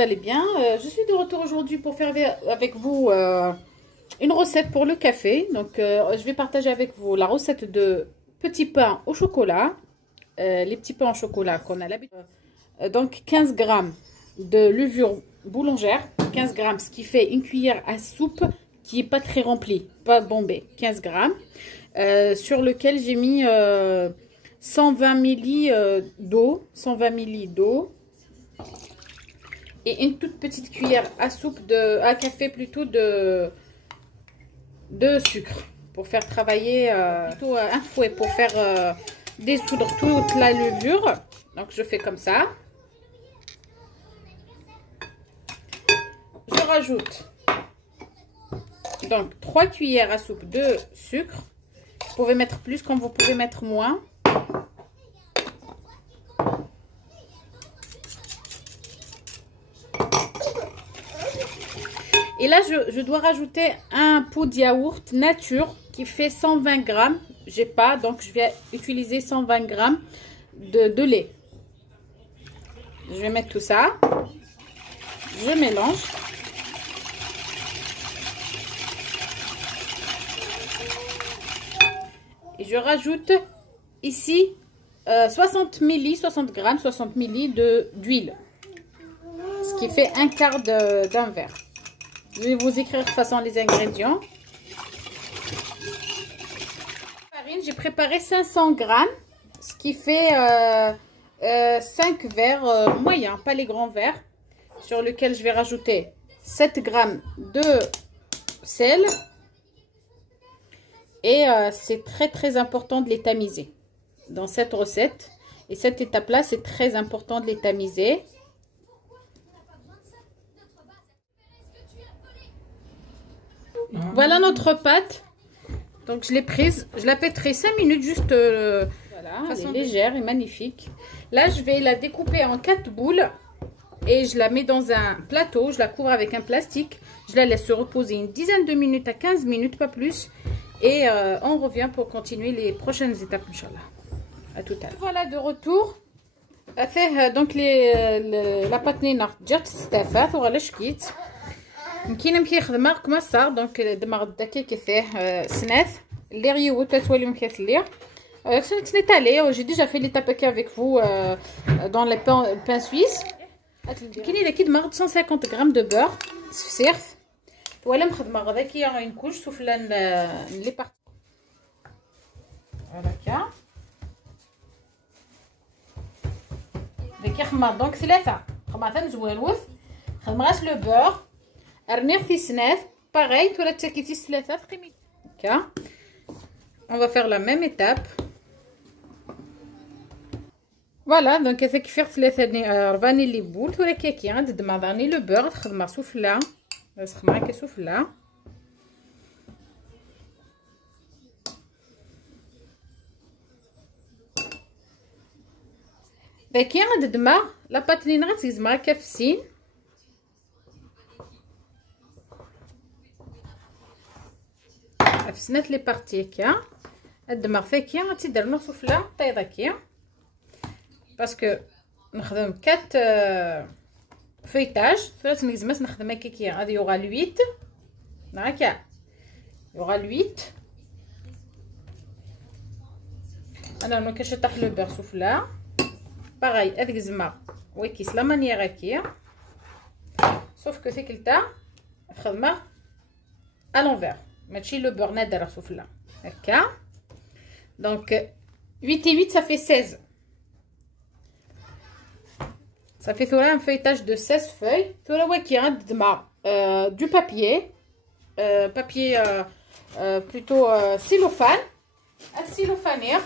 vous allez bien. Je suis de retour aujourd'hui pour faire avec vous une recette pour le café. Donc, je vais partager avec vous la recette de petits pains au chocolat. Les petits pains au chocolat qu'on a l'habitude. Donc, 15 g de levure boulangère. 15 g, ce qui fait une cuillère à soupe qui n'est pas très remplie, pas bombée. 15 g. Sur lequel j'ai mis 120 ml d'eau. 120 ml d'eau. Et une toute petite cuillère à soupe à café plutôt de sucre pour faire travailler plutôt un fouet pour faire dissoudre toute la levure. Donc je fais comme ça. Je rajoute donc 3 cuillères à soupe de sucre. Vous pouvez mettre plus comme vous pouvez mettre moins. Et là, je dois rajouter un pot de yaourt nature qui fait 120 g. J'ai pas, donc je vais utiliser 120 g de lait. Je vais mettre tout ça. Je mélange. Et je rajoute ici 60 ml, 60 g, 60 ml d'huile. Ce qui fait un quart d'un verre. Je vais vous écrire de toute façon les ingrédients. Farine, j'ai préparé 500 g, ce qui fait 5 verres moyens, pas les grands verres, sur lequel je vais rajouter 7 g de sel. Et c'est très important de les tamiser dans cette recette. Et cette étape-là, c'est très important de les tamiser. Voilà notre pâte. Donc je l'ai prise, je la pétris 5 minutes juste voilà, façon légère et magnifique. Là je vais la découper en 4 boules et je la mets dans un plateau, je la couvre avec un plastique. Je la laisse se reposer une dizaine de minutes à 15 minutes, pas plus. Et on revient pour continuer les prochaines étapes, Inch'Allah. À tout à l'heure. Voilà, de retour. Donc la pâte nina جات استفات ولا شكيت. كاين كيخدمها كما صار دونك دماغ داكي كيفيه سناث اللي غيوت تتولي مكيتلي كنت نيطالي جي ديجا في ليتاب هكا افيك فو دون لي بان سويس. كاين اللي كيدماغ 150 غرام دو بور سفسيخ ولا مخدمه غداكيه اون كوش سفلى لي بارتي هكا داكي خمار دونك ثلاثه خمارتين زوالوث خدم غاس لو بور ارنيغ في سناث باغي ولا تاكيتي ثلاثه تقيمي هكا. On va faire la même étape. Voilà, donc هذا كيفير ثلاثه رباني لي بول ولا كيكي غندمضاني لو بور تخدم سفلى نسخ معاك سفلى. داكي غندمغ لا باتلين غتزمغ هكا في السين. في سنات لي بارتي هكا الدماغ فيكي غتدير لنا سفلى طيبه كي باسكو نخدم 4 فيتاج ثلاث نجمات نخدم هكاكي غادي يوغا 8 هكا يوغا 8 انا ما كنشطح لو بير سفلى باغي هذيك الزما ويكيس لا مانيير هكا سوف كو ثيكلتا خدمه ا لونفير ماشي لو بور نادر سفلى هكا. دونك 8 et 8 ça fait 16. Ça fait un feuilletage de 16 feuilles. Tout le qui a du papier. Papier plutôt cellophane. Un cellophane.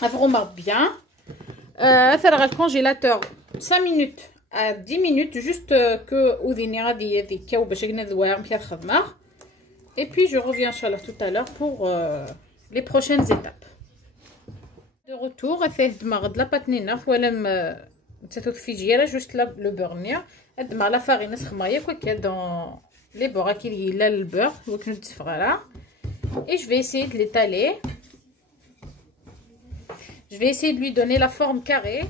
Vraiment bien. Ça va au congélateur 5 minutes à 10 minutes. Juste que vous et puis je reviens Inch'Allah tout à l'heure pour les prochaines étapes. De retour, fait de la pâte nina ولا تتفيجيرا juste le beurre نيا قد مع لا فارين سخمايه كوكا dans les bords qui là le beurre وكنت تفغرا. Et je vais essayer de l'étaler. Je vais essayer de lui donner la forme carrée.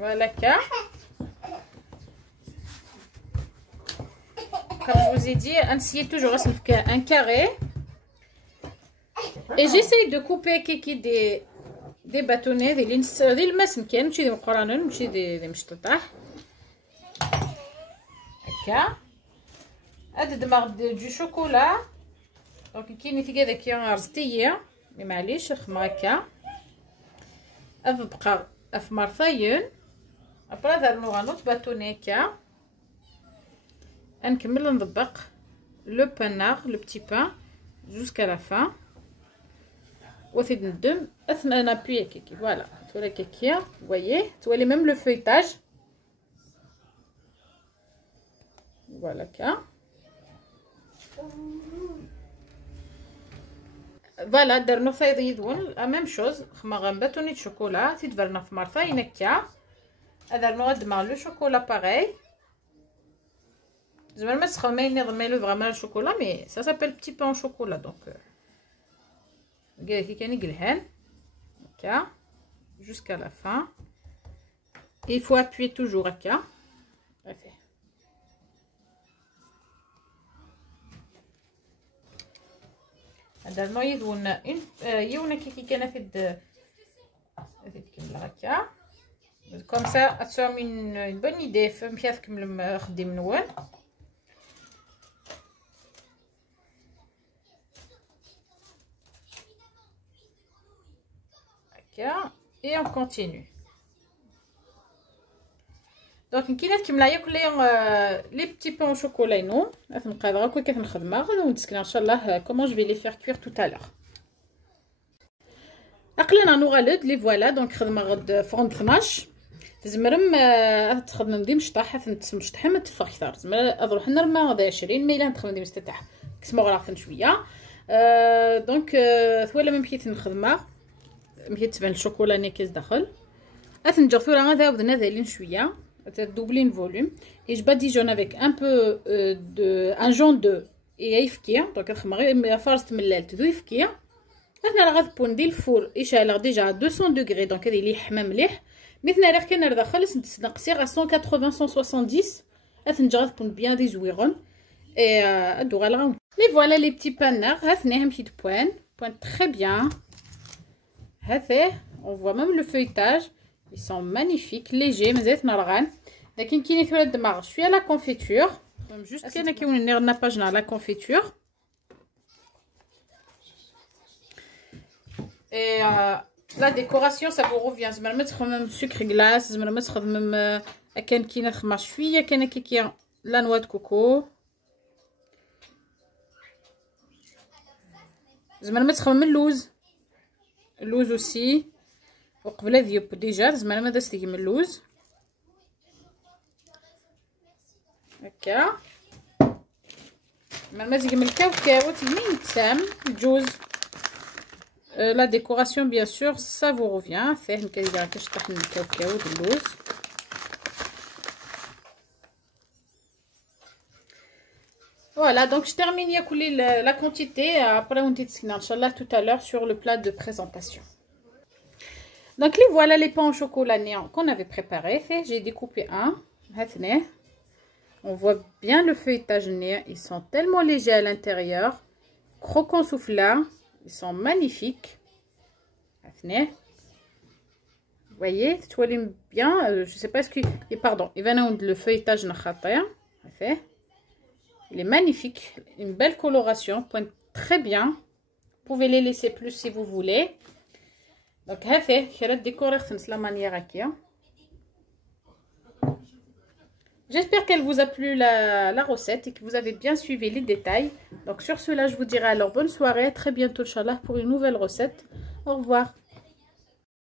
Voilà, comme je vous ai dit, essayez toujours un carré. Et j'essaye de couper des bâtonnets, des الماس مكان ماشي دي مقرانين ماشي دي مشططح هكا. هاد دماغ دو شوكولا دونك كاين في كذا كي رزتيه مي معليش الخمر هكا بقى في مرثاين ابرا دارنا غنوط باتوني هكا. نكمل نطبق لو بانار لو بتي بان جوسكا لا فان وثيد ندم اثناء نابوي كيكي. فوالا تولي كيكيا voyez تولي ميم لو فeuilletage. فوالا كا فوالا درنا يدون لا ميم شوز خما باتوني شوكولا تيدفرنا في مرثاين هكا. درنا غدما لو شوكولا باغي زعما ما تخميني ضميلو فريمون الشوكولا مي سا سابيل بتي بان شوكولا دونك كي كان يقلهان هكا jusqu'à la fin. Et il faut appuyer toujours هكا. درنا يدون يونا كي كان في كمل هكا كوم سا تصوم une bonne idée فمشي تكمل خدي منون. Et on continue. Donc كاينات كي ملايا كل يوم لي بتي بون شوكولا نو غنبقى غير كنخدمها غادي ونتسكن ان شاء الله كومون جو في لي فير كوير تو تالور. عقلنا نغلد لي فوالا دونك خدمه غد فرون 12 تزمرم تخدم ديم شطاح تنتسم مشطح ما تفخ كثر زعما نروح نرمى غدا 20 ميلا نخدم ديم مستطح كسمو غراف شويه دونك ثولا ما مشيت نخدمها مشيت تبان الشوكولا نيكيز داخل اثنجر ثورا غدا بدنا ذالين شويه تدوبلين الفوليوم اي جو باديجون افيك ان بو دو ان جون دو اي يفكي دونك خمغي فارست ملالت ذو يفكي. هنا راه غتبون ديال الفور يشعل ديجا 200 دوغري دونك هذه لي حمام مليح مثلا راه كان داخل نقصي 180 170 اثنجر تكون بيان دي زويرون اي ادو غالغون لي فوالا لي بتي بانار هاثنيهم مشيت بوين تري بيان. هذا on voit même le feuilletage ils sont magnifiques légers مازالت نرغان لكن كاين ثلاث دماغ شويه لا كونفيتور جوست كاين كيون نيرنا باجنا لا كونفيتور اي لا ديكوراسيون ça vous revient زعما ما تخدم سكر غلاس زعما ما تخدم كان كاين خمر شويه كاين كي لا نوا د كوكو زعما ما تخدم اللوز aussi وقبل ذيوب ديجا زعما ما دازتي من اللوز هكا ما زيك من الكاوكاو تمين تسام الجوز لا ديكوراسيون بيان سور سا فو روفيان فيه كدير كتشطح من الكاوكاو واللوز. Voilà, donc je termine la quantité. Après, on dit Inch'Allah tout à l'heure sur le plat de présentation. Donc, les voilà les pains au chocolat néant qu'on avait préparé. J'ai découpé un. On voit bien le feuilletage néant. Ils sont tellement légers à l'intérieur. Croquants soufflants. Ils sont magnifiques. Vous voyez, tu bien. Je sais pas ce que. Pardon, il va nous le feuilletage n'a fait. Il est magnifique, une belle coloration, pointe très bien. Vous pouvez les laisser plus si vous voulez. Donc, je vais décorer de la manière aquí. J'espère qu'elle vous a plu la recette et que vous avez bien suivi les détails. Donc, sur cela, je vous dirai alors bonne soirée. À très bientôt, Inch'Allah, pour une nouvelle recette. Au revoir.